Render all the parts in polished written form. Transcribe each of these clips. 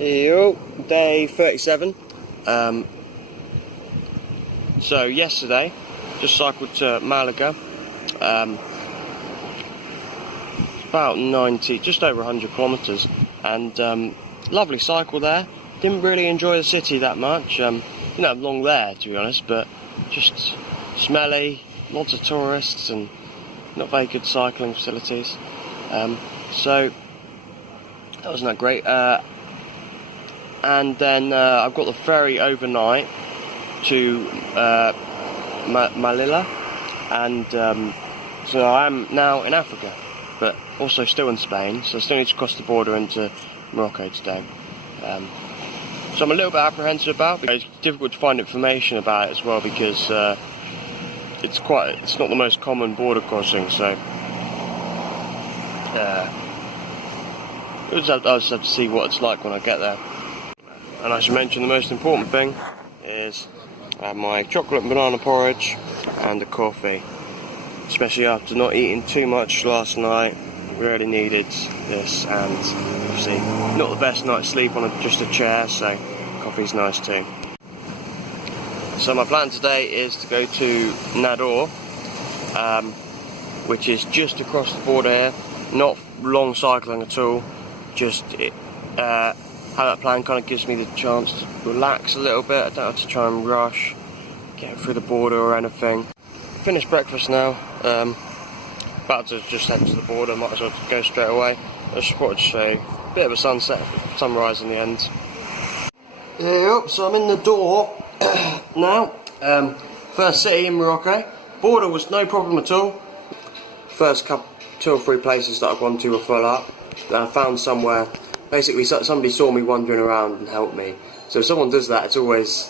Yo, day 37. So yesterday, just cycled to Malaga. It's about 90, just over 100 kilometres, and lovely cycle there. Didn't really enjoy the city that much. Long there to be honest, but just smelly, lots of tourists, and not very good cycling facilities. So that wasn't that great. And then I've got the ferry overnight to Melilla, and so I am now in Africa, but also still in Spain, so I still need to cross the border into Morocco today. So I'm a little bit apprehensive about it. It's difficult to find information about it as well, because it's not the most common border crossing, so I'll just have to see what it's like when I get there. And I should mention the most important thing is my chocolate and banana porridge and the coffee. Especially after not eating too much last night, really needed this, and obviously not the best night's sleep on just a chair, so coffee's nice too. So my plan today is to go to Nador, which is just across the border here, not long cycling at all, just how that plan kind of gives me the chance to relax a little bit. I don't have to try and rush, get through the border or anything. Finished breakfast now, about to just head to the border, might as well go straight away. I just wanted to show you a bit of a sunrise in the end. Yep, so I'm in the door now. First city in Morocco. Border was no problem at all. First two or three places that I've gone to were full up. Then I found somewhere. Basically, somebody saw me wandering around and helped me. So if someone does that, it's always,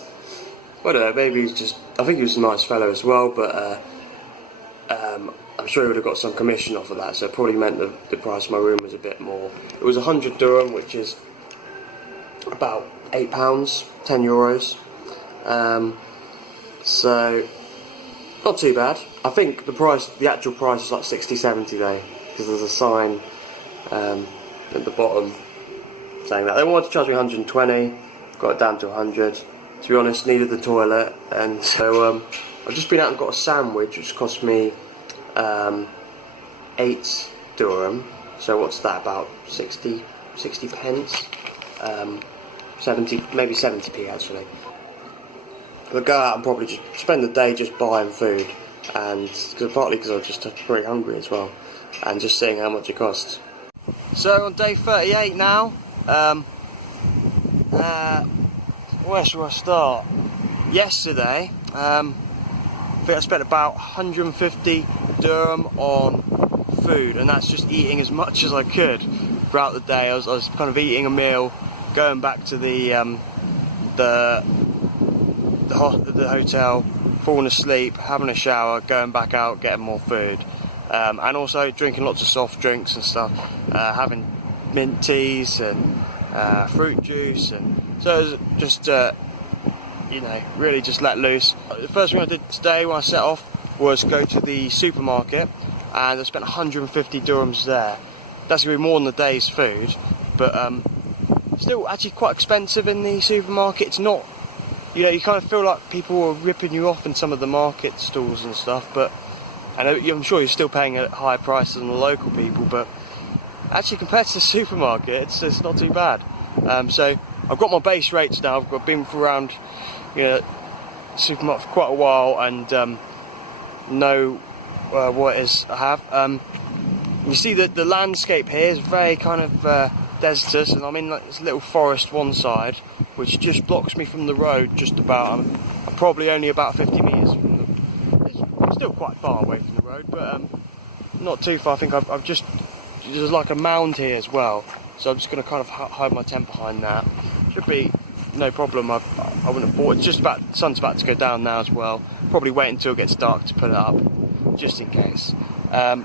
I don't know, maybe he's just, I think he was a nice fellow as well, but I'm sure he would have got some commission off of that, so it probably meant the price of my room was a bit more. It was 100 dirham, which is about £8, €10. So, not too bad. I think the actual price is like 60, 70 though, because there's a sign at the bottom saying that. They wanted to charge me 120, got it down to 100. To be honest, needed the toilet, and so I've just been out and got a sandwich, which cost me 8 dirham. So what's that, about 60 pence? 70, maybe 70p actually. I'll go out and probably just spend the day just buying food, and partly because I'm just very hungry as well, and just seeing how much it costs. So on day 38 now, where shall I start? Yesterday, I think I spent about 150 dirham on food, and that's just eating as much as I could throughout the day. I was kind of eating a meal, going back to the hotel, falling asleep, having a shower, going back out, getting more food, and also drinking lots of soft drinks and stuff, having mint teas and fruit juice, and so it was just really just let loose. The first thing I did today when I set off was go to the supermarket, and I spent 150 dirhams there. That's going to be more than the day's food, but still actually quite expensive in the supermarket. It's not, you kind of feel like people are ripping you off in some of the market stalls and stuff, but I'm sure you're still paying a higher price than the local people, but actually compared to the supermarket, it's not too bad. So I've got my base rates now. I've been around supermarket for quite a while, and know what it is I have. You see that the landscape here is very kind of desertous, and I'm in like this little forest one side, which just blocks me from the road just about. I'm probably only about 50 metres from I'm still quite far away from the road, but not too far. I think I've just, there's like a mound here as well, so I'm just going to kind of hide my tent behind that. Should be no problem. I wouldn't have thought. It's just about, the sun's about to go down now as well. Probably wait until it gets dark to put it up, just in case. I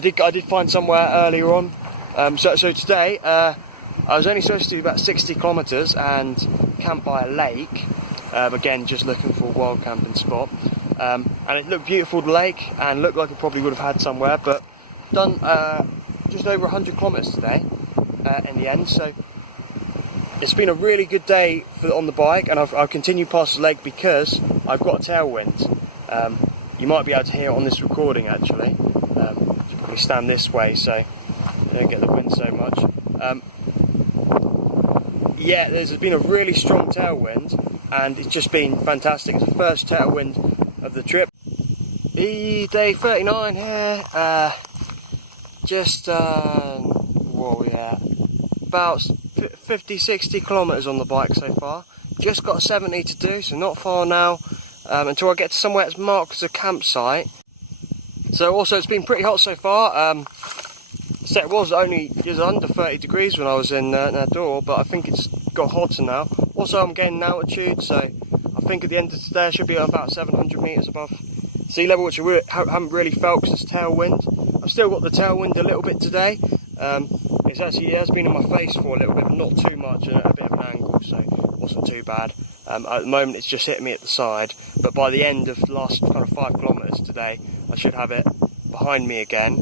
did find somewhere earlier on. So today I was only supposed to do about 60 kilometres and camp by a lake. Again, just looking for a wild camping spot. And it looked beautiful, the lake, and looked like it probably would have had somewhere, but done just over 100 kilometres today in the end, so it's been a really good day on the bike, and I've continued past the lake because I've got a tailwind. You might be able to hear it on this recording actually. Should probably stand this way so I don't get the wind so much. Yeah, there's been a really strong tailwind, and it's just been fantastic. It's the first tailwind of the trip. Day 39 here. What are we at? About 50-60 kilometres on the bike so far. Just got 70 to do, so not far now until I get to somewhere that's marked as a campsite. So also it's been pretty hot so far. So it was under 30 degrees when I was in Nador, but I think it's got hotter now. Also I'm gaining altitude, so I think at the end of today I should be about 700 metres above sea level, which I haven't really felt because it's tailwind. I've still got the tailwind a little bit today. It has been in my face for a little bit, but not too much, and a bit of an angle, so it wasn't too bad. At the moment it's just hitting me at the side, but by the end of the last kind of 5 kilometres today, I should have it behind me again,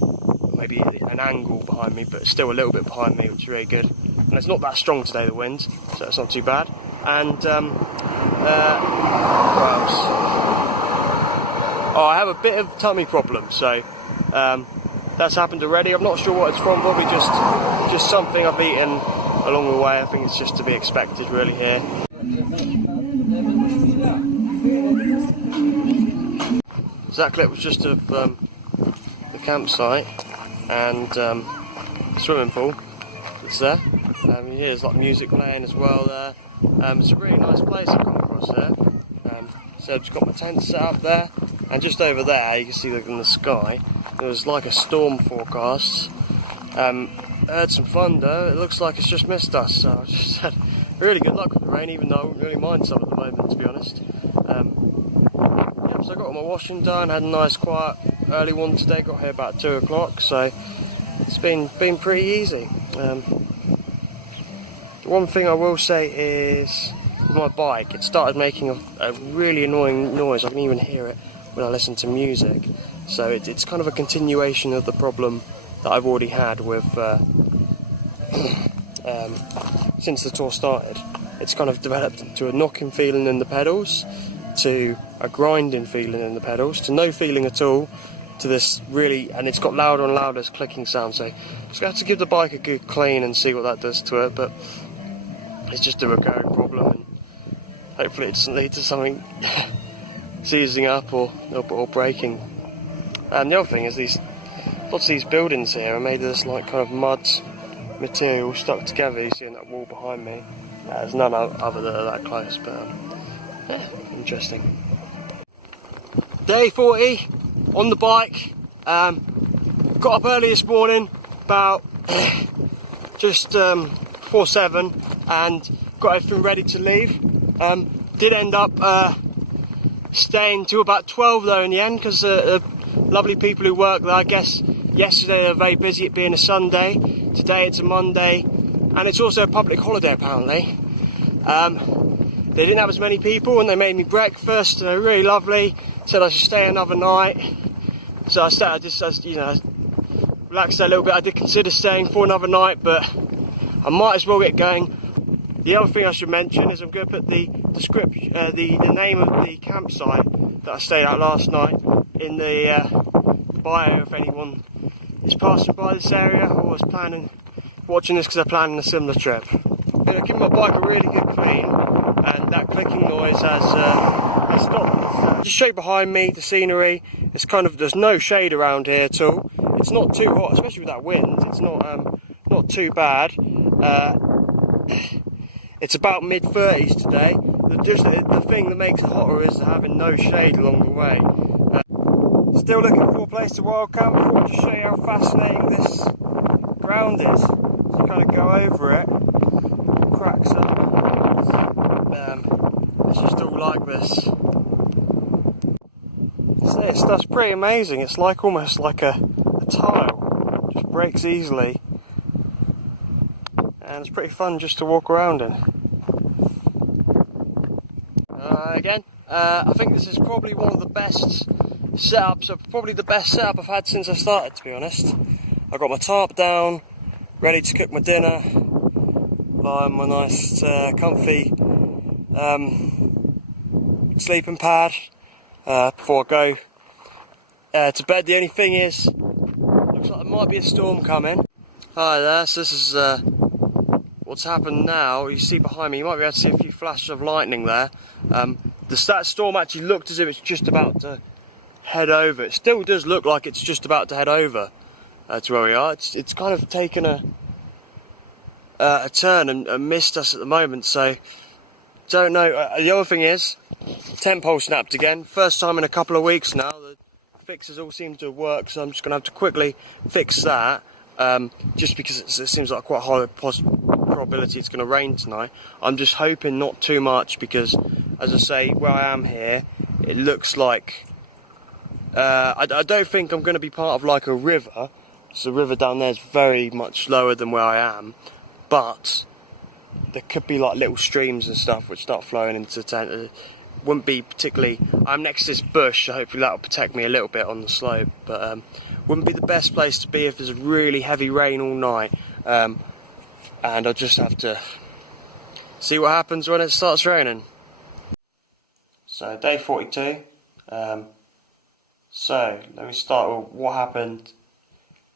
maybe an angle behind me, but still a little bit behind me, which is really good. And it's not that strong today, the wind, so it's not too bad. And what else? Oh, I have a bit of tummy problem, so that's happened already. I'm not sure what it's from, probably just something I've eaten along the way. I think it's just to be expected really here. So that clip was just of the campsite and the swimming pool that's there. There's like music playing as well there. It's a really nice place I've come across there. So I've just got my tent set up there, and just over there you can see in the sky there was like a storm forecast. Heard some thunder. It looks like it's just missed us, so I just said really good luck with the rain, even though I wouldn't really mind some at the moment, to be honest. So I got all my washing done, had a nice quiet early one today, got here about 2 o'clock, so it's been pretty easy. The one thing I will say is with my bike, it started making a really annoying noise. I can even hear it when I listen to music, so it's kind of a continuation of the problem that I've already had with since the tour started. It's kind of developed into a knocking feeling in the pedals, to a grinding feeling in the pedals, to no feeling at all, to this really, and it's got louder and louder as clicking sound. So just have to give the bike a good clean and see what that does to it, but it's just a recurring problem, and hopefully it doesn't lead to something seizing up or breaking. And the other thing is lots of these buildings here are made of this like kind of mud material stuck together. You see in that wall behind me. There's none other that are that close, but yeah, interesting. Day 40 on the bike. Got up early this morning, about just before 7, and got everything ready to leave. Did end up staying till about 12 though in the end, because the lovely people who work there, I guess yesterday they were very busy, it being a Sunday. Today it's a Monday, and it's also a public holiday apparently. They didn't have as many people, and they made me breakfast. They were really lovely. Said I should stay another night. So I just relaxed a little bit. I did consider staying for another night, but I might as well get going. The other thing I should mention is I'm going to put the name of the campsite that I stayed at last night in the bio if anyone is passing by this area or is watching this because they're planning a similar trip. I'm going to give my bike a really good clean, and that clicking noise has stopped. Just straight behind me, the scenery. It's there's no shade around here at all. It's not too hot, especially with that wind. It's not too bad. It's about mid-30s today. The thing that makes it hotter is having no shade along the way. Still looking for a place to wild camp. I thought I'd just show you how fascinating this ground is. So you kind of go over it, it cracks up. It's just all like this. That's pretty amazing. It's like almost like a tile. It just breaks easily. And it's pretty fun just to walk around in. Again, I think this is probably one of the best setups, probably the best setup I've had since I started, to be honest. I've got my tarp down, ready to cook my dinner. by on my nice comfy sleeping pad before I go to bed. The only thing is, looks like there might be a storm coming. Hi there, so this is what's happened now. You see behind me, you might be able to see a few flashes of lightning there. That storm actually looked as if it's just about to head over. It still does look like it's just about to head over to where we are. It's kind of taken a turn and missed us at the moment, so don't know. The other thing is, tent pole snapped again. First time in a couple of weeks now. The fixes all seem to work, so I'm just going to have to quickly fix that, just because it seems like quite a high probability it's going to rain tonight. I'm just hoping not too much, because as I say, where I am here, it looks like I don't think I'm going to be part of like a river. So the river down there is very much lower than where I am, but there could be like little streams and stuff which start flowing into the tent. It wouldn't be particularly. I'm next to this bush, so hopefully that will protect me a little bit on the slope, but wouldn't be the best place to be if there's really heavy rain all night. And I'll just have to see what happens when it starts raining. So day 42. So let me start with what happened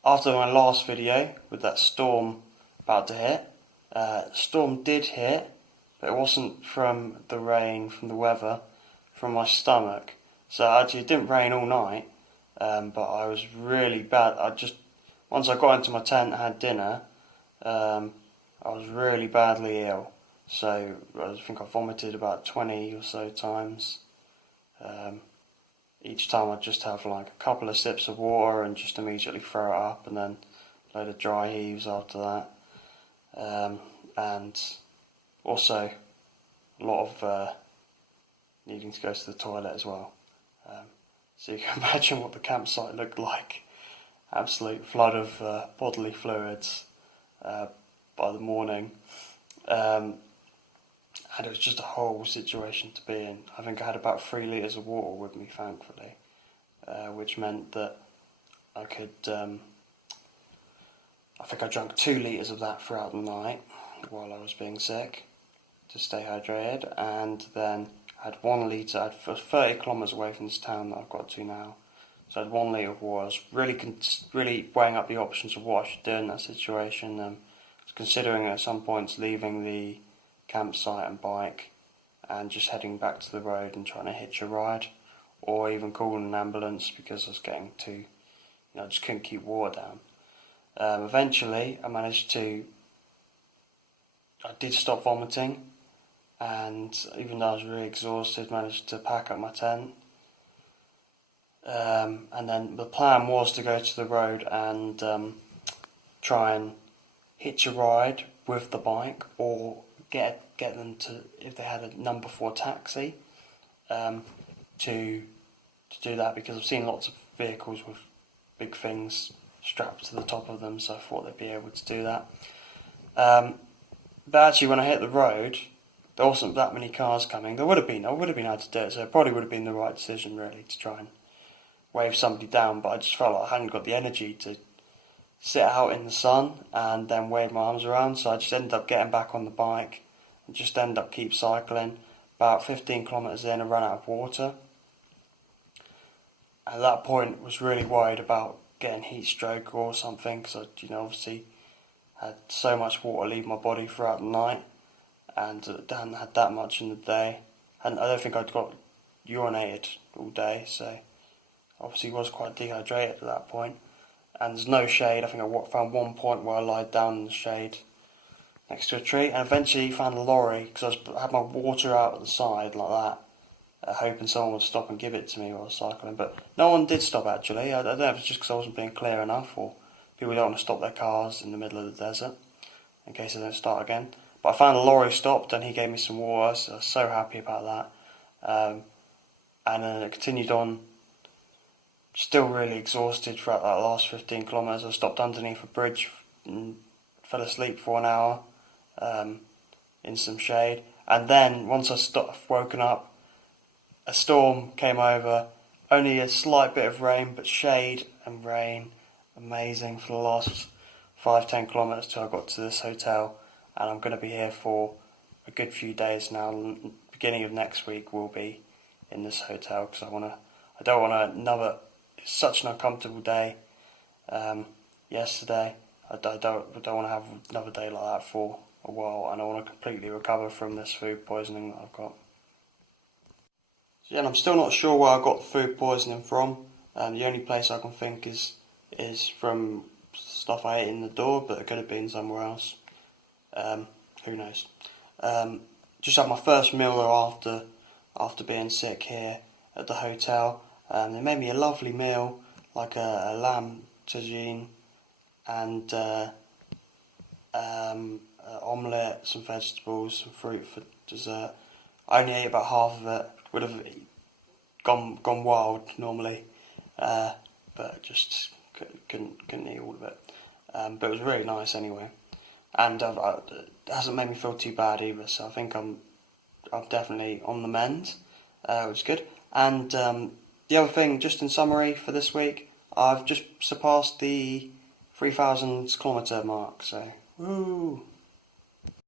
after my last video with that storm about to hit. The storm did hit, but it wasn't from the rain, from the weather, from my stomach. So actually it didn't rain all night, but I was really bad. Once I got into my tent and had dinner, I was really badly ill. So I think I vomited about 20 or so times. Each time I'd just have like a couple of sips of water and just immediately throw it up, and then a load of dry heaves after that. And also a lot of needing to go to the toilet as well. So you can imagine what the campsite looked like. Absolute flood of bodily fluids by the morning. And it was just a horrible situation to be in. I think I had about 3 litres of water with me, thankfully, which meant that I could, I think I drank 2 litres of that throughout the night while I was being sick to stay hydrated, and then I had 1 litre. I was 30 kilometres away from this town that I've got to now, so I had 1 litre of water. I was really weighing up the options of what I should do in that situation. I was considering at some points leaving the campsite and bike and just heading back to the road and trying to hitch a ride, or even calling an ambulance because I was getting too, I just couldn't keep water down. Eventually I did stop vomiting, and even though I was really exhausted, managed to pack up my tent. And then the plan was to go to the road and try and hitch a ride with the bike, or get them to, if they had a number 4 taxi, to do that, because I've seen lots of vehicles with big things strapped to the top of them, so I thought they'd be able to do that. But actually when I hit the road, there wasn't that many cars coming. I would have been able to do it, so it probably would have been the right decision really to try and wave somebody down, but I just felt like I hadn't got the energy to sit out in the sun and then wave my arms around, so I just ended up getting back on the bike and just ended up keep cycling. About 15 kilometres in, I ran out of water. At that point, was really worried about getting heat stroke or something, because I, obviously had so much water leave my body throughout the night, and hadn't had that much in the day. I don't think I'd got urinated all day, so obviously was quite dehydrated at that point. And there's no shade. I think I found one point where I lied down in the shade next to a tree, and eventually found a lorry, because I had my water out at the side like that, hoping someone would stop and give it to me while I was cycling, but no one did stop actually. I don't know if it's just because I wasn't being clear enough, or people don't want to stop their cars in the middle of the desert in case they don't start again. But I found a lorry stopped and he gave me some water, so I was so happy about that. And then it continued on, still really exhausted throughout that last 15 kilometres. I stopped underneath a bridge and fell asleep for an hour in some shade. And then once I woken up, a storm came over, only a slight bit of rain, but shade and rain, amazing for the last 5-10 kilometres till I got to this hotel. and I'm going to be here for a good few days now. Beginning of next week we'll be in this hotel because I don't want another. It's such an uncomfortable day. Yesterday, I don't want to have another day like that for a while, and I want to completely recover from this food poisoning that I've got. So, yeah, and I'm still not sure where I got the food poisoning from. The only place I can think is from stuff I ate in the door, but it could have been somewhere else. Who knows? Just had my first meal though after being sick here at the hotel. They made me a lovely meal, like a lamb tagine and omelette, some vegetables, some fruit for dessert. I only ate about half of it. Would have gone wild normally, but just couldn't eat all of it. But it was really nice anyway, and it hasn't made me feel too bad either. So I think I'm definitely on the mend, which is good. And the other thing, just in summary for this week, I've just surpassed the 3,000 kilometre mark. So woo!